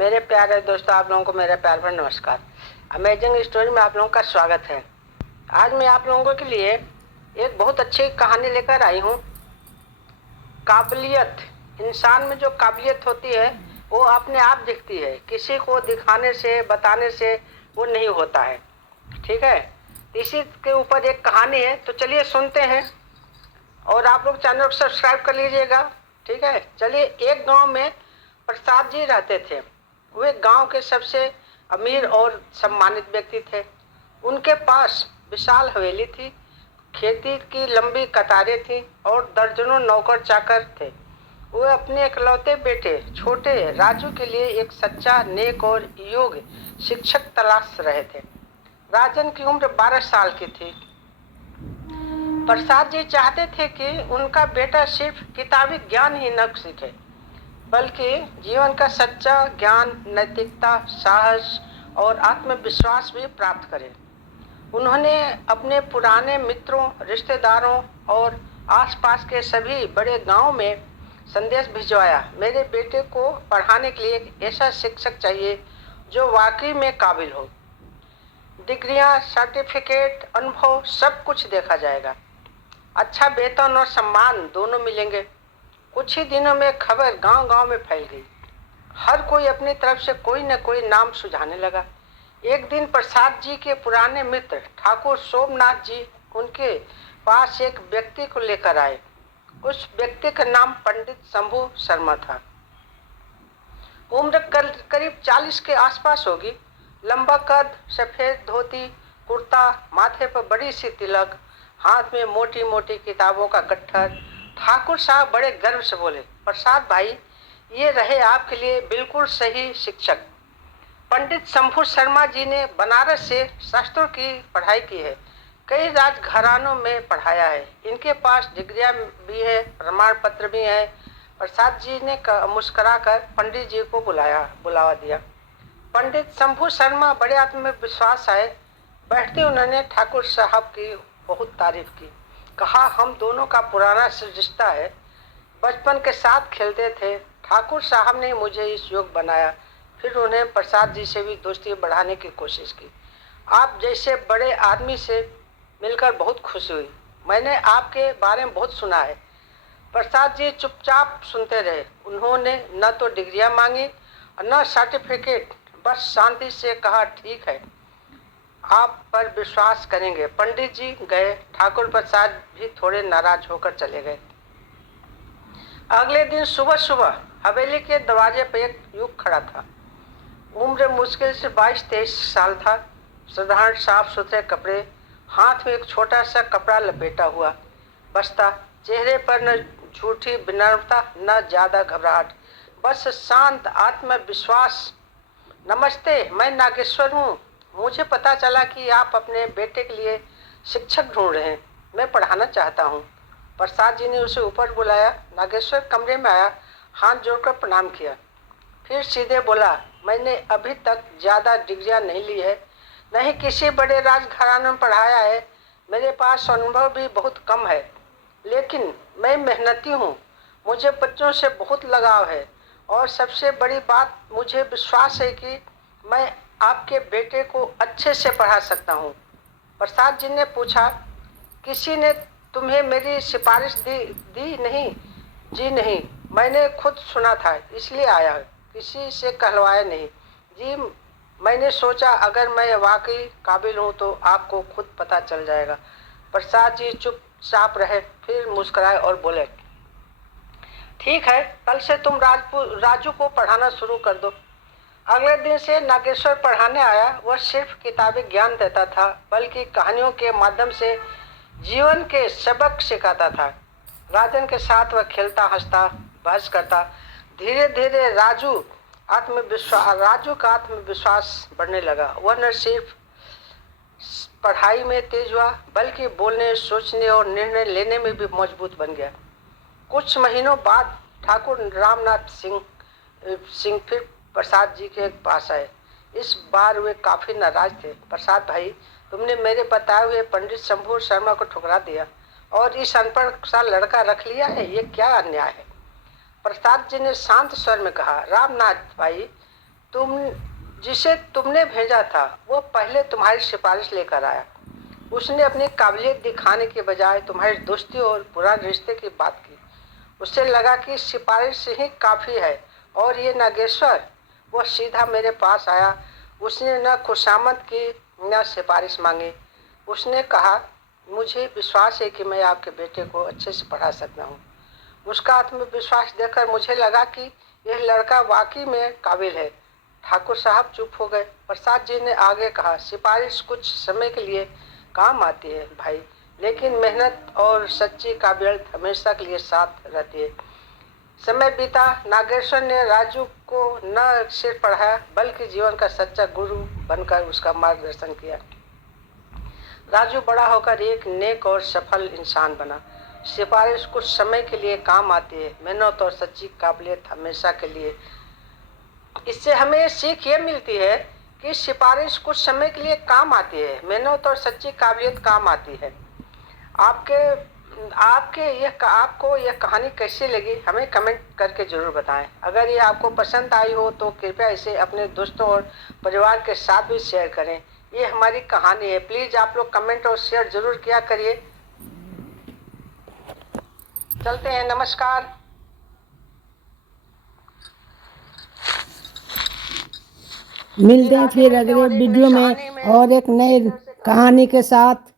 मेरे प्यारे दोस्तों, आप लोगों को मेरा प्यार भरा नमस्कार। अमेजिंग स्टोरी में आप लोगों का स्वागत है। आज मैं आप लोगों के लिए एक बहुत अच्छी कहानी लेकर आई हूँ। काबिलियत, इंसान में जो काबिलियत होती है वो अपने आप दिखती है, किसी को दिखाने से बताने से वो नहीं होता है। ठीक है, इसी के ऊपर एक कहानी है, तो चलिए सुनते हैं। और आप लोग चैनल को सब्सक्राइब कर लीजिएगा। ठीक है, चलिए। एक गांव में प्रसाद जी रहते थे। वे गांव के सबसे अमीर और सम्मानित व्यक्ति थे। उनके पास विशाल हवेली थी, खेती की लंबी कतारें थी और दर्जनों नौकर चाकर थे। वे अपने इकलौते बेटे छोटे राजू के लिए एक सच्चा, नेक और योग्य शिक्षक तलाश रहे थे। राजन की उम्र 12 साल की थी। प्रसाद जी चाहते थे कि उनका बेटा सिर्फ किताबी ज्ञान ही न सीखे, बल्कि जीवन का सच्चा ज्ञान, नैतिकता, साहस और आत्मविश्वास भी प्राप्त करे। उन्होंने अपने पुराने मित्रों, रिश्तेदारों और आसपास के सभी बड़े गांव में संदेश भिजवाया। मेरे बेटे को पढ़ाने के लिए एक ऐसा शिक्षक चाहिए जो वाकई में काबिल हो। डिग्रियां, सर्टिफिकेट, अनुभव सब कुछ देखा जाएगा। अच्छा वेतन और सम्मान दोनों मिलेंगे। कुछ ही दिनों में खबर गांव-गांव में फैल गई। हर कोई अपनी तरफ से कोई न कोई नाम सुझाने लगा। एक दिन प्रसाद जी के पुराने मित्र ठाकुर सोमनाथ जी उनके पास एक व्यक्ति को लेकर आए। उस व्यक्ति का नाम पंडित शंभू शर्मा था। उम्र करीब 40 के आसपास होगी। लंबा कद, सफेद धोती कुर्ता, माथे पर बड़ी सी तिलक, हाथ में मोटी मोटी किताबों का गट्ठर। ठाकुर साहब बड़े गर्व से बोले, प्रसाद भाई, ये रहे आपके लिए बिल्कुल सही शिक्षक। पंडित शंभू शर्मा जी ने बनारस से शास्त्रों की पढ़ाई की है, कई राजघरानों में पढ़ाया है। इनके पास डिग्रियां भी है, प्रमाण पत्र भी है। प्रसाद जी ने मुस्कुराकर पंडित जी को बुलावा दिया। पंडित शंभू शर्मा बड़े आत्मविश्वास आए। बैठते उन्होंने ठाकुर साहब की बहुत तारीफ की। कहा, हम दोनों का पुराना रिश्ता है, बचपन के साथ खेलते थे। ठाकुर साहब ने मुझे इस योग्य बनाया। फिर उन्हें प्रसाद जी से भी दोस्ती बढ़ाने की कोशिश की। आप जैसे बड़े आदमी से मिलकर बहुत खुशी हुई। मैंने आपके बारे में बहुत सुना है। प्रसाद जी चुपचाप सुनते रहे। उन्होंने न तो डिग्रियां मांगी और न सर्टिफिकेट, बस शांति से कहा, ठीक है, आप पर विश्वास करेंगे। पंडित जी गए। ठाकुर प्रसाद भी थोड़े नाराज होकर चले गए। अगले दिन सुबह सुबह हवेली के दरवाजे पर एक युवक खड़ा था। उम्र मुश्किल से 22-23 साल था। साधारण साफ सुथरे कपड़े, हाथ में एक छोटा सा कपड़ा लपेटा हुआ बस्ता। चेहरे पर न झूठी विनम्रता न ज्यादा घबराहट, बस शांत आत्मविश्वास। नमस्ते, मैं नागेश्वर हूँ। मुझे पता चला कि आप अपने बेटे के लिए शिक्षक ढूंढ रहे हैं। मैं पढ़ाना चाहता हूँ। प्रसाद जी ने उसे ऊपर बुलाया। नागेश्वर कमरे में आया, हाथ जोड़कर प्रणाम किया। फिर सीधे बोला, मैंने अभी तक ज़्यादा डिग्रियां नहीं ली है, नहीं किसी बड़े राजघराने में पढ़ाया है। मेरे पास अनुभव भी बहुत कम है, लेकिन मैं मेहनती हूँ। मुझे बच्चों से बहुत लगाव है और सबसे बड़ी बात, मुझे विश्वास है कि मैं आपके बेटे को अच्छे से पढ़ा सकता हूँ। प्रसाद जी ने पूछा, किसी ने तुम्हें मेरी सिफारिश दी नहीं? जी नहीं, मैंने खुद सुना था इसलिए आया, किसी से कहलवाया नहीं। जी, मैंने सोचा अगर मैं वाकई काबिल हूँ तो आपको खुद पता चल जाएगा। प्रसाद जी चुपचाप रहे, फिर मुस्कुराए और बोले, ठीक है, कल से तुम राजू को पढ़ाना शुरू कर दो। अगले दिन से नागेश्वर पढ़ाने आया। वह सिर्फ किताबी ज्ञान देता था, बल्कि कहानियों के माध्यम से जीवन के सबक सिखाता था। राजन के साथ वह खेलता, हंसता, बहस करता। धीरे धीरे राजू का आत्मविश्वास बढ़ने लगा। वह न सिर्फ पढ़ाई में तेज हुआ, बल्कि बोलने, सोचने और निर्णय लेने में भी मजबूत बन गया। कुछ महीनों बाद ठाकुर रामनाथ सिंह फिर प्रसाद जी के पास आए। इस बार वे काफी नाराज थे। प्रसाद भाई, तुमने मेरे बताए हुए पंडित शंभू शर्मा को ठुकरा दिया और इस अनपढ़ सा लड़का रख लिया है, ये क्या अन्याय है? प्रसाद जी ने शांत स्वर में कहा, रामनाथ भाई, तुम जिसे तुमने भेजा था वो पहले तुम्हारी सिफारिश लेकर आया। उसने अपनी काबिलियत दिखाने के बजाय तुम्हारी दोस्ती और पुराने रिश्ते की बात की। उसे लगा कि सिफारिश ही काफ़ी है। और ये नागेश्वर, वो सीधा मेरे पास आया। उसने न खुशामद की न सिफारिश मांगी। उसने कहा, मुझे विश्वास है कि मैं आपके बेटे को अच्छे से पढ़ा सकता हूँ। उसका आत्मविश्वास देखकर मुझे लगा कि यह लड़का वाकई में काबिल है। ठाकुर साहब चुप हो गए। प्रसाद जी ने आगे कहा, सिफारिश कुछ समय के लिए काम आती है भाई, लेकिन मेहनत और सच्ची काबिलियत हमेशा के लिए साथ रहती है। समय बीता। नागेश्वर ने राजू को न सिर्फ पढ़ाया बल्कि जीवन का सच्चा गुरु बनकर उसका मार्गदर्शन किया। राजू बड़ा होकर एक नेक और सफल इंसान बना। सिफारिश कुछ समय के लिए काम आती है, मेहनत और सच्ची काबिलियत हमेशा के लिए। इससे हमें सीख ये मिलती है कि सिफारिश कुछ समय के लिए काम आती है, मेहनत और सच्ची काबिलियत काम आती है। आपको यह कहानी कैसी लगी हमें कमेंट करके ज़रूर बताएं। अगर ये आपको पसंद आई हो तो कृपया इसे अपने दोस्तों और परिवार के साथ भी शेयर करें। ये हमारी कहानी है, प्लीज़ आप लोग कमेंट और शेयर ज़रूर किया करिए। चलते हैं, नमस्कार। मिलते हैं फिर अगले वीडियो में और एक नए कहानी के साथ।